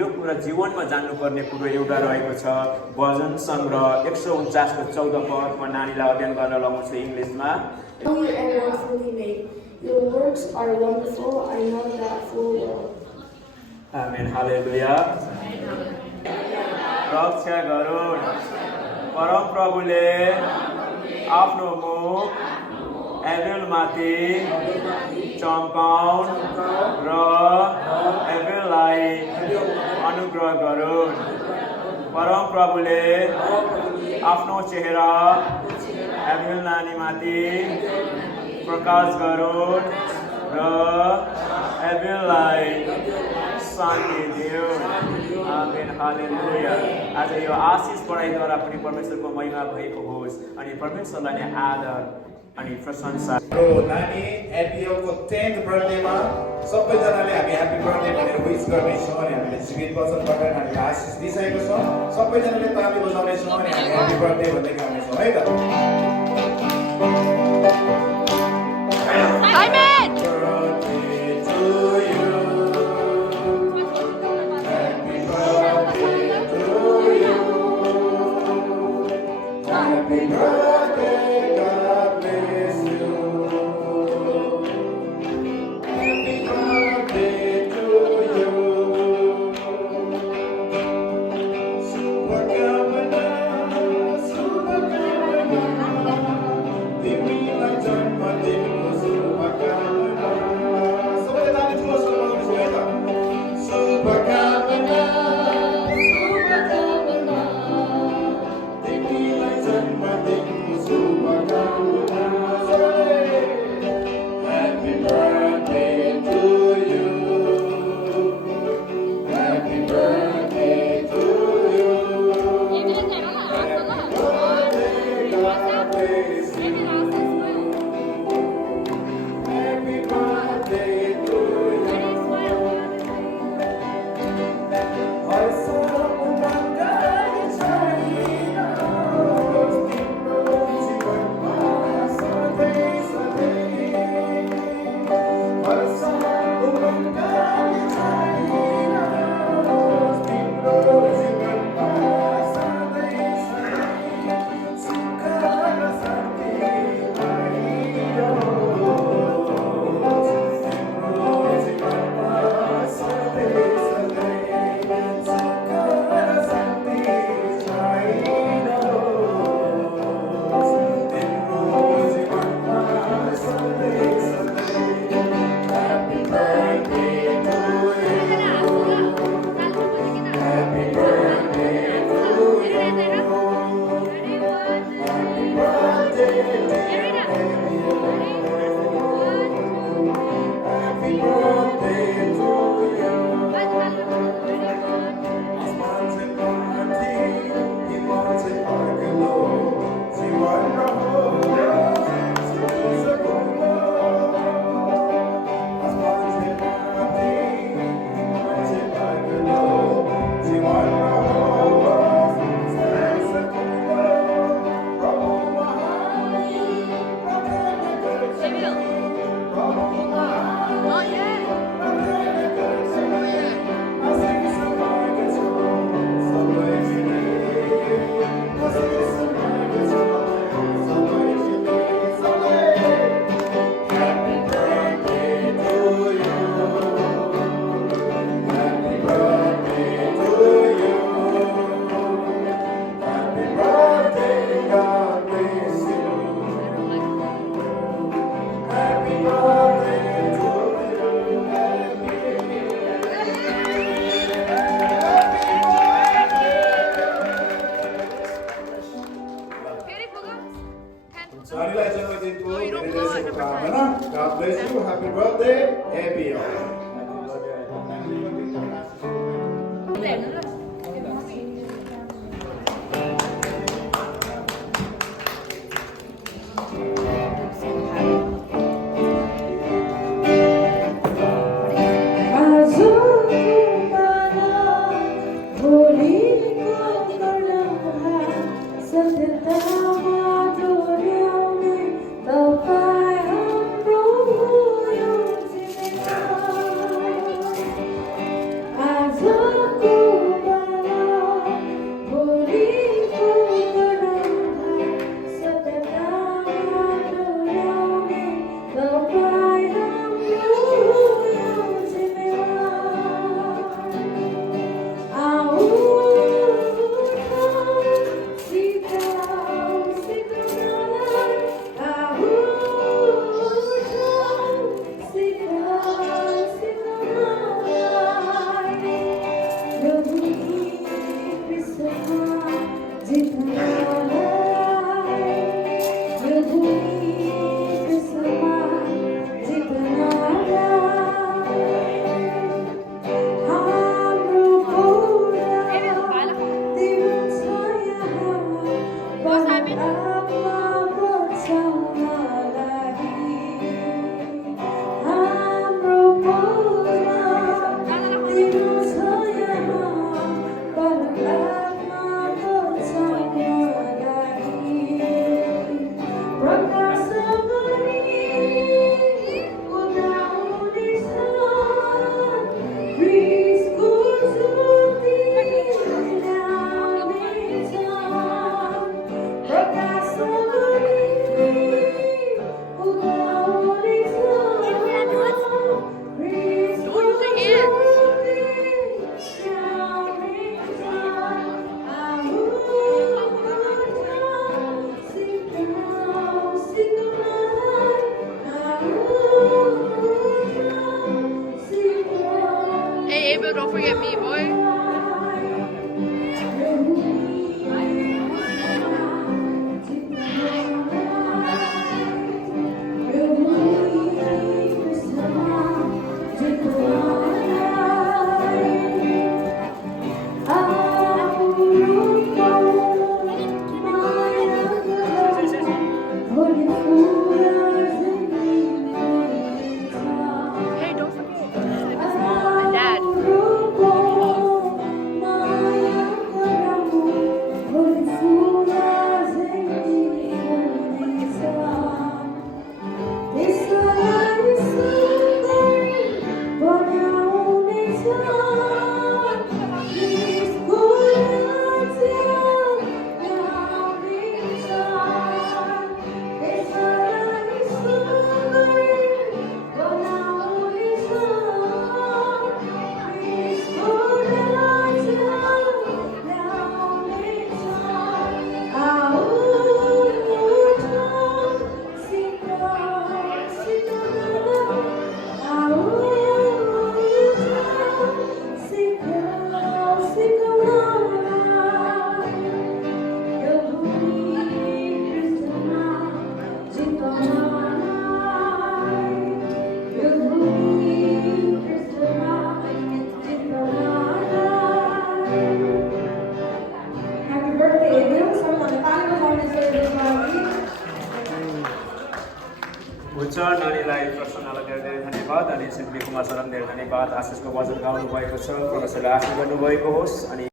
यो कुरा जीवनमा जान्नुपर्ने कुरो एउटा रहेको छ। भजन सङ्ग्रह 149 को 14 पद म नानीलाई अध्ययन गर्न लगाउँछु इङ्ग्लिसमा। You are wonderfully made. Your works are wonderful. I know that full well. Amen, hallelujah. रक्षा गरून् परम प्रभुले आफ्नो मुख एबेलमाथि चम्काउन् र एबेललाई अनुग्रह गरून्। परम प्रभुले आफ्नो चेहरा एबेल नानीमाथि प्रकाश गरून् र एबेललाई शान्ति दिउन्। आमेन, हालेलुया। आज यो आशिष पढाइद्वारा पनि परमेश्वरको महिमा भएको होस् अनि परमेश्वरलाई नै आदर अनि प्रशंसा। नानी एबिएलको 10th बर्थडेमा सबैजनाले हामी ह्यापी बर्थडे भनेर विश गर्नेछौँ अनि हामीले जीवित वचनबाट नानीलाई आशिष दिइसकेको छौँ। सबैजनाले ताली बजाउनेछौँ अनि हामी ह्यापी बर्थडे भन्दै गाउनेछौँ है त। Amen. Birthday to you. Happy birthday to you. Happy birthday, God bless you. Happy birthday to you. Super Governor, Super Governor. प्रसन्नलाई धेरै धेरै धन्यवाद अनि सिद्धि कुमार सरलाई धेरै धन्यवाद आशिषको वचन गाउनु भएको छ परमेश्वरले आशीष गर्नुभएको होस् अनि